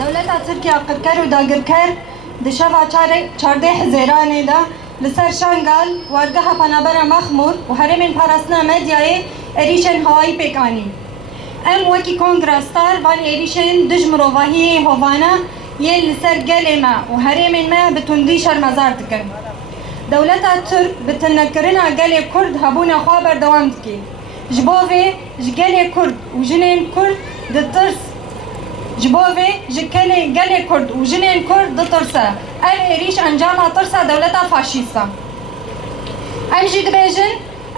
دولتا ترکیه قدکر و داگرکر دشوا 14 زیرانه دا لسر شانگال وارگاه پنابر مخمور و هرمین پارسنا مدیای ایریشن هوایی پیکانی ام وکی کنگرستار بان ایریشن دجمروواهی هوانا یه لسر گل ما و هرمین ما بتندی شرمزار دکن دولتا ترک بتنکرنا گل کرد هبونا خواه بردوام دکی جبوه جگل کرد و جنین کرد دترس جبوه جگل کرد و جنین کرد دترسه ام ایریش انجام ترسه دولتا فاشیستا ام جد بیجن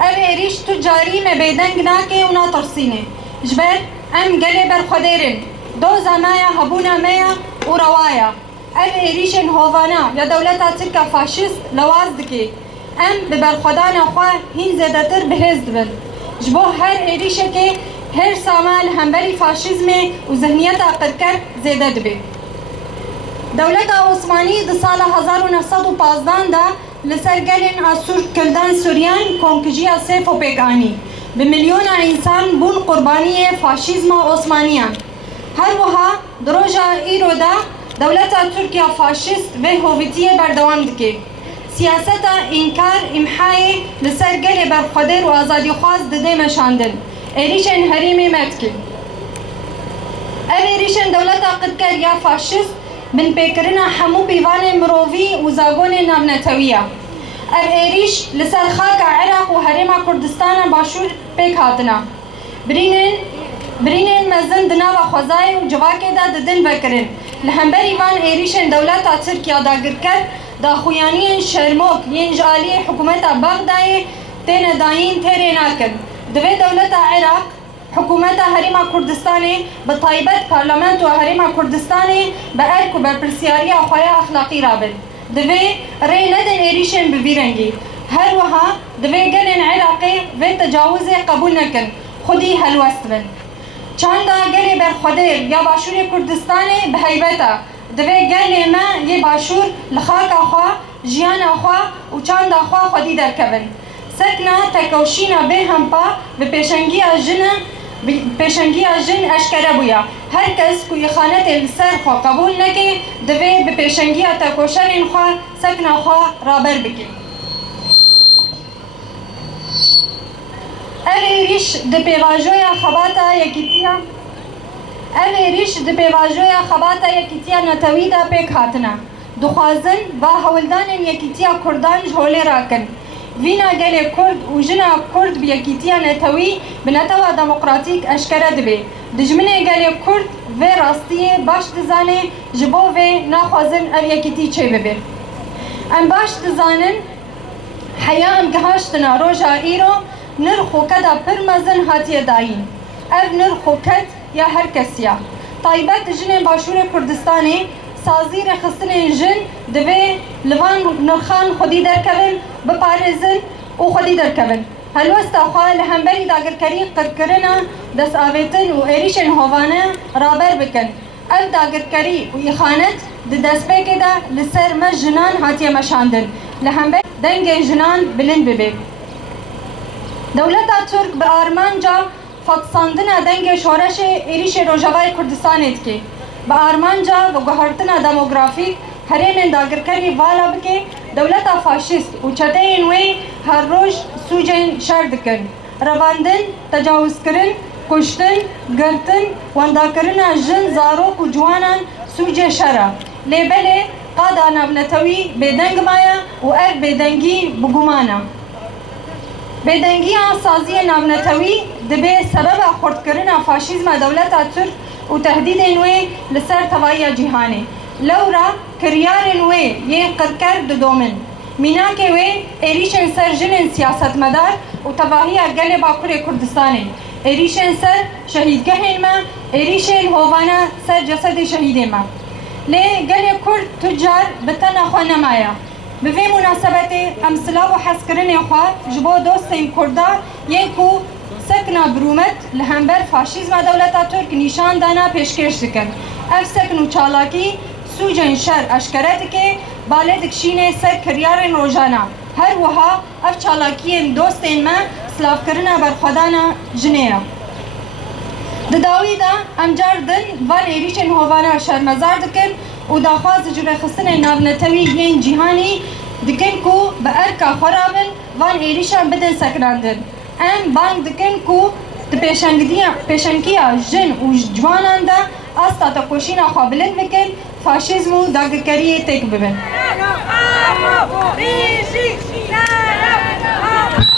ام ایریش تجاری مبیدنگ ناکه و ناترسینه جبر ام گلی برخودیرن دوزا مایا هبونا مایا و روایا ام ایریشن هوانا یا دولتا ترکا فاشیست لواز دکی ام ببرخودان خواه هین زیدتر بهز دبن جبو هر ایریشه که هر سامال همبری فاشیزم و ذهنیت قدکر زیده دبی دولت عثمانی د سال 1915 دا لسر گلین آسور کلدان سوریان کنکجیا سیف و پیگانی به میلیون انسان بون قربانی فاشیزم عثمانیان هر وها دروجا ایرو دا دولت ترکیه فاشیست و هویتی بردوام دکی سیاست انکار امحای لسر گل برخودر و آزادی خواست دده مشاندن ایریشن حریمی متکی ایریشن دولت قدکر یا فاشیست من پیکرنا همو پیوان مرووی و زاگون نامنتویه ایریش لسر خاک عراق و حریم کردستان باشور پیک هاتنا برینن مزن دنا و خوزای و جواکه دا ددن بکرن لهمبر ایوان ایریشن دولت ترکیه داگر کرد دا خویانی شرموک ینجالی حکومت بغدای تین داین تیره ناکن دوی دولت عراق حکومت حریم کردستانی به طایبت پارلمانت و حریم کردستانی به ارک و برپرسیاری آخوای اخلاقی رابن دوی ری ندن ایریشن ببیرنگی هر وها دوی گلن عراقی و تجاوز قبول نکن خودی هلوست بن چاندا گلی برخودر یا باشور کردستانی به حیبتا دوی گلی ما یه باشور لخاک آخوا جیان آخوا و چاندا آخوا خودی درکبن سکنا تکوشینا به همپا به پیشنگی جن اشکره بویا هر کس کوی خانت سر خوا قبول نکه دوی به پیشنگی تکوشرین خوا سکنا خوا رابر بکی ایریش د پیواژویا خباتا یکیتیا نتویدا پیک هاتنا دخوازن با هولدان یکیتیا کردان جهولی راکن وینا گل کرد و جنا کرد به یکیتیا نتوی بنتوا دموکراتیک اشکره دبی دجمنه گل کرد و راستی باش دزانه جبو و ناخوازن او یکیتی چه ببیر ام باش دزانن حیا ام گهاشتنا روژا ایرو نرخو کدا پرمزن هاتیه داین او نرخو کد یا هر کسیا طایبت جن باشور کردستانی سازی رخصتن جن دوی لوان نرخان خودی درکبن بپارزن و خودی درکبن هلوست خواه لهمبری داگرکری قرکرنا دست آویتن و ایریشن هوانه رابر بکن او داگرکری و ایخانت دست بکه دا لسر جنان هاتیه مشاندن لهمبر دنگ جنان بلند ببید دولتا ترک به آرمان جا فقصاندن دنگ شورش ایریش روژاوای کردستانید که به آرمان جا و گهارتن دموگرافیک هرمین داگرکری والا بکه دولتا فاشیست و چطه وی هر روز سوجین شر دکن رواندن، تجاوز کرن، کشتن، گرتن وانداکرن جن زاروک و جوانان سوج شره لیبله قادا نبنتوی بیدنگ مایا و اف بیدنگی بگمانا بیدنگی سازی نبنتوی دبی سبب خورد کرن فاشیزم دولتا ترک و تهدید نوی لسر توایی جهانی لورا کریار نوی یه قدکر دومن مینا که وی ایریشن سر جنن سیاست مدار و تباهی گل باکور کردستانی ایریشن سر شهیدگه ما ایریشن هوانا سر جسد شهید ما لی گل کرد تجار بتن خواه نمایا به وی مناسبت امثلا و حس کرن خواه جبو دوستین کرده یکو سکنا برومت لهمبر فاشیزم دولتا ترک نشان دانا پیشکش دکن اف سکن و چالاکی سوجن شر اشکرت که بالدکشین سر کریارن روزانا هر وها اف چالاکین دوستین ما سلاف کرنا بر خدانا جنیه داوی دا ام جاردن وان ایریشن هوانا شرمزار دکن و داخواز جره خستن نابنتوی ین جیهانی دکن کو به ارکا خرابن وان ایریشان بدن سکراندن ام بانگ دکن کو پیشنگیا جن و جوانان دا استا تا کوشینا خوابلن بکن فاشیزم و داگکری تک ببن